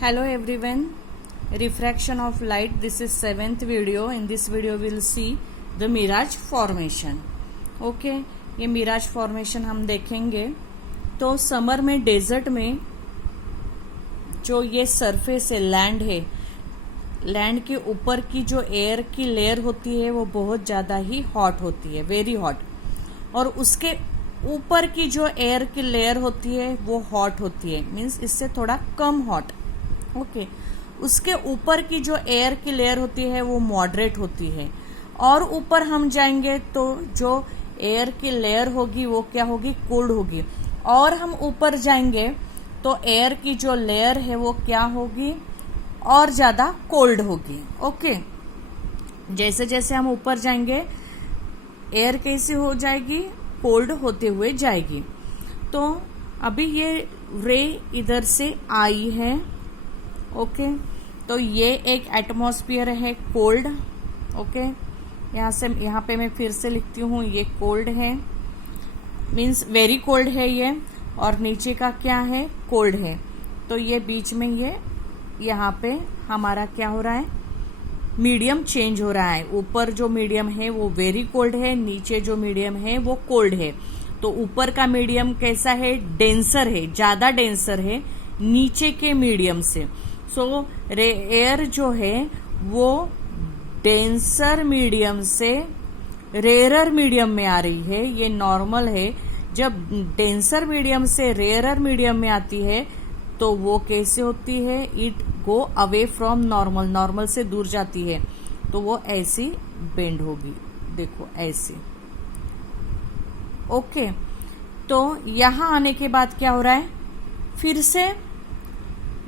Hello everyone, refraction of light. This is 7th video. In this video we'll see the mirage formation. Okay ये Miraj formation हम देखेंगे। तो summer में desert में जो ये सरफेस है, लैंड है, लैंड के ऊपर की जो एयर की लेयर होती है वो बहुत ज़्यादा ही हॉट होती है, वेरी हॉट। और उसके ऊपर की जो एयर की लेयर होती है वो हॉट होती है, मीन्स इससे थोड़ा कम हॉट। ओके उसके ऊपर की जो एयर की लेयर होती है वो मॉडरेट होती है। और ऊपर हम जाएंगे तो जो एयर की लेयर होगी वो क्या होगी, कोल्ड होगी। और हम ऊपर जाएंगे तो एयर की जो लेयर है वो क्या होगी, और ज़्यादा कोल्ड होगी। ओके जैसे जैसे हम ऊपर जाएंगे एयर कैसी हो जाएगी, कोल्ड होते हुए जाएगी। तो अभी ये रे इधर से आई है। ओके तो ये एक एटमॉस्फेयर है कोल्ड। ओके यहाँ पे मैं फिर से लिखती हूँ, ये कोल्ड है, मीन्स वेरी कोल्ड है ये। और नीचे का क्या है, कोल्ड है। तो ये बीच में ये यहाँ पे हमारा क्या हो रहा है, मीडियम चेंज हो रहा है। ऊपर जो मीडियम है वो वेरी कोल्ड है, नीचे जो मीडियम है वो कोल्ड है। तो ऊपर का मीडियम कैसा है, डेंसर है, ज्यादा डेंसर है नीचे के मीडियम से। सो एयर जो है वो डेंसर मीडियम से रेयरर मीडियम में आ रही है। ये नॉर्मल है। जब डेंसर मीडियम से रेयरर मीडियम में आती है तो वो कैसे होती है, it go away from normal, normal से दूर जाती है। तो वो ऐसी बेंड होगी, देखो ऐसी। ओके तो यहां आने के बाद क्या हो रहा है, फिर से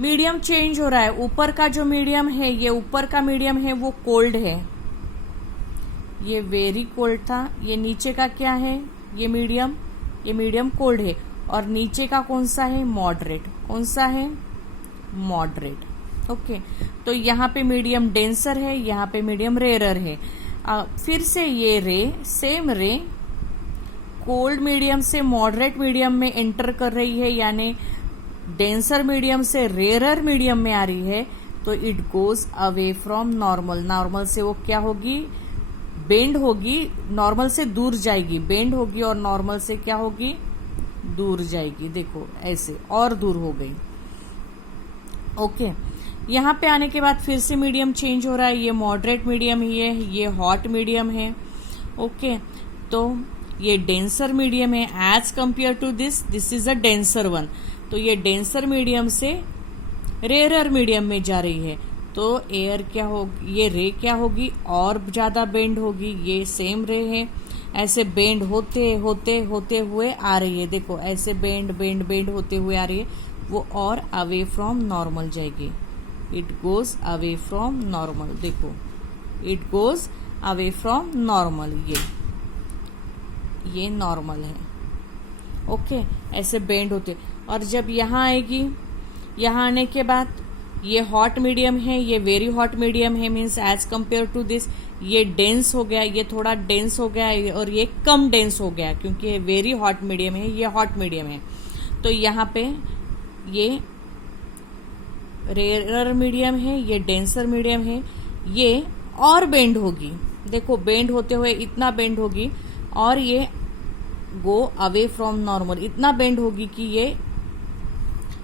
मीडियम चेंज हो रहा है। ऊपर का जो मीडियम है, ये ऊपर का मीडियम है वो कोल्ड है, ये वेरी कोल्ड था। ये नीचे का क्या है, ये मीडियम कोल्ड है। और नीचे का कौन सा है, मॉडरेट। कौन सा है, मॉडरेट। ओके तो यहाँ पे मीडियम डेंसर है, यहाँ पे मीडियम रेयरर है। फिर से ये रे, सेम रे कोल्ड मीडियम से मॉडरेट मीडियम में एंटर कर रही है, यानी डेंसर मीडियम से रेयरर मीडियम में आ रही है। तो it goes away from normal, normal से वो क्या होगी, बेंड होगी, नॉर्मल से दूर जाएगी, बेंड होगी। और नॉर्मल से क्या होगी, दूर जाएगी। देखो ऐसे और दूर हो गई। ओके यहाँ पे आने के बाद फिर से मीडियम चेंज हो रहा है। ये मॉडरेट मीडियम ही है, ये हॉट मीडियम है। ओके तो ये डेंसर मीडियम है as compare to this is a denser one. तो ये डेंसर मीडियम से रेयरर मीडियम में जा रही है। तो एयर क्या होगी, ये रे क्या होगी, और ज्यादा बेंड होगी। ये सेम रे है, ऐसे बेंड होते होते होते हुए आ रही है। देखो ऐसे बेंड होते हुए आ रही है, वो और अवे फ्रॉम नॉर्मल जाएगी। It goes away from normal. देखो it goes away from normal, ये नॉर्मल है। ओके ऐसे बेंड होते। और जब यहाँ आएगी, यहाँ आने के बाद ये हॉट मीडियम है, ये वेरी हॉट मीडियम है, means as compare to this ये डेंस हो गया, ये थोड़ा डेंस हो गया, और ये कम डेंस हो गया क्योंकि ये वेरी हॉट मीडियम है, ये हॉट मीडियम है। तो यहाँ पे ये रेयरर मीडियम है, ये डेंसर मीडियम है, ये और बेंड होगी। देखो बेंड होते हुए इतना बेंड होगी, और ये गो अवे फ्रॉम नॉर्मल, इतना बेंड होगी कि ये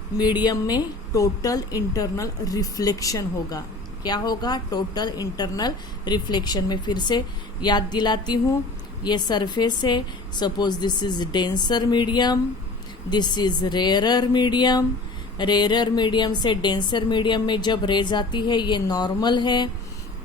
मीडियम में टोटल इंटरनल रिफ्लेक्शन होगा। क्या होगा, टोटल इंटरनल रिफ्लेक्शन। में फिर से याद दिलाती हूँ, ये सरफेस है, suppose this is denser medium, this is rarer medium. Rarer medium से डेंसर मीडियम में जब रे जाती है, ये नॉर्मल है,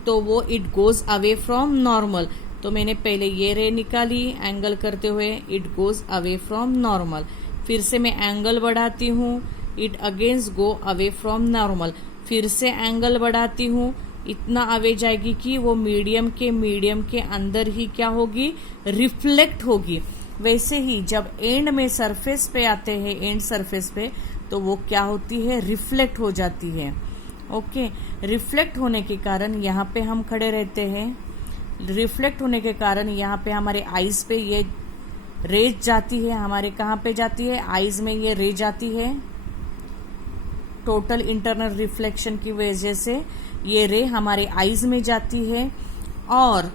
तो वो it goes away from normal. तो मैंने पहले ये रे निकाली एंगल करते हुए, it goes away from normal. फिर से मैं एंगल बढ़ाती हूँ, it against go away from normal. फिर से एंगल बढ़ाती हूँ, इतना अवे जाएगी कि वो मीडियम के अंदर ही क्या होगी, रिफ्लेक्ट होगी। वैसे ही जब एंड में सरफेस पे आते हैं, एंड सरफेस पे, तो वो क्या होती है, रिफ्लेक्ट हो जाती है। ओके रिफ्लेक्ट होने के कारण यहाँ पे हम खड़े रहते हैं, रिफ्लेक्ट होने के कारण यहाँ पे हमारे आईज पे ये रेज जाती है। हमारे कहाँ पे जाती है, आईज में ये रे जाती है, टोटल इंटरनल रिफ्लेक्शन की वजह से ये रे हमारे आईज में जाती है और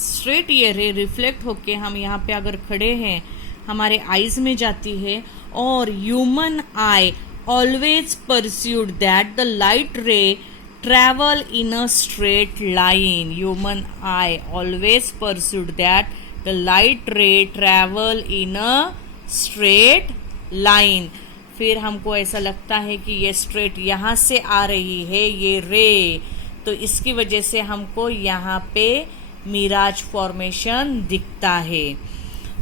स्ट्रेट ये रे रिफ्लेक्ट होके हम यहाँ पे अगर खड़े हैं हमारे आईज में जाती है और human eye always pursued that the light ray travel in a straight line. Human eye always pursued that the light ray travel in a straight line. फिर हमको ऐसा लगता है कि ये स्ट्रेट यहाँ से आ रही है ये रे, तो इसकी वजह से हमको यहाँ पे मिराज फॉर्मेशन दिखता है.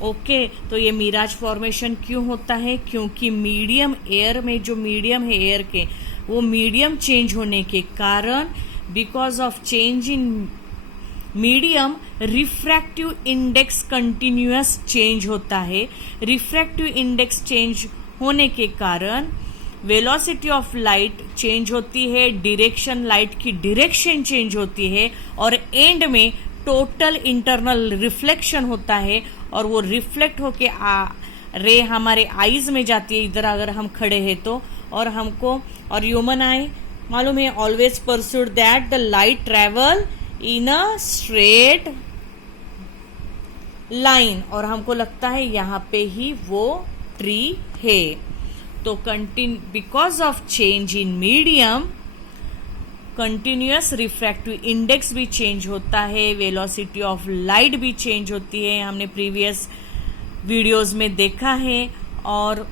ओके तो ये मिराज फॉर्मेशन क्यों होता है? क्योंकि मीडियम एयर में जो मीडियम है एयर के वो मीडियम चेंज होने के कारण because of change in medium refractive index continuous change होता है. रिफ्रैक्टिव इंडेक्स चेंज होने के कारण वेलोसिटी ऑफ लाइट चेंज होती है, डायरेक्शन लाइट की डायरेक्शन चेंज होती है और एंड में टोटल इंटरनल रिफ्लेक्शन होता है और वो रिफ्लेक्ट होके रे हमारे आईज में जाती है इधर अगर हम खड़े हैं तो, और हमको और ह्यूमन आई मालूम है always pursued that the light travel in a straight line और हमको लगता है यहाँ पे ही वो ट्री है. तो because of change in medium continuous refractive index भी चेंज होता है, वेलोसिटी ऑफ लाइट भी चेंज होती है, हमने प्रीवियस वीडियोस में देखा है, और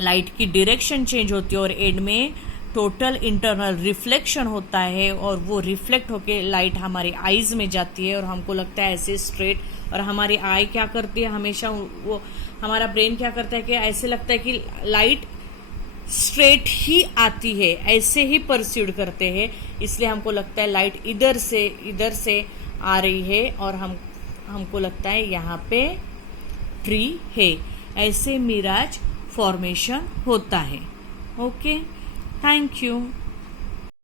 लाइट की डायरेक्शन चेंज होती है और एंड में टोटल इंटरनल रिफ्लेक्शन होता है और वो रिफ्लेक्ट होके लाइट हमारी आईज में जाती है और हमको लगता है ऐसे स्ट्रेट. और हमारी आई क्या करती है हमेशा, वो हमारा ब्रेन क्या करता है कि ऐसे लगता है कि लाइट स्ट्रेट ही आती है, ऐसे ही परस्यूड करते हैं, इसलिए हमको लगता है लाइट इधर से आ रही है और हमको लगता है यहाँ पे ट्री है. ऐसे मिराज फॉर्मेशन होता है. Okay, thank you.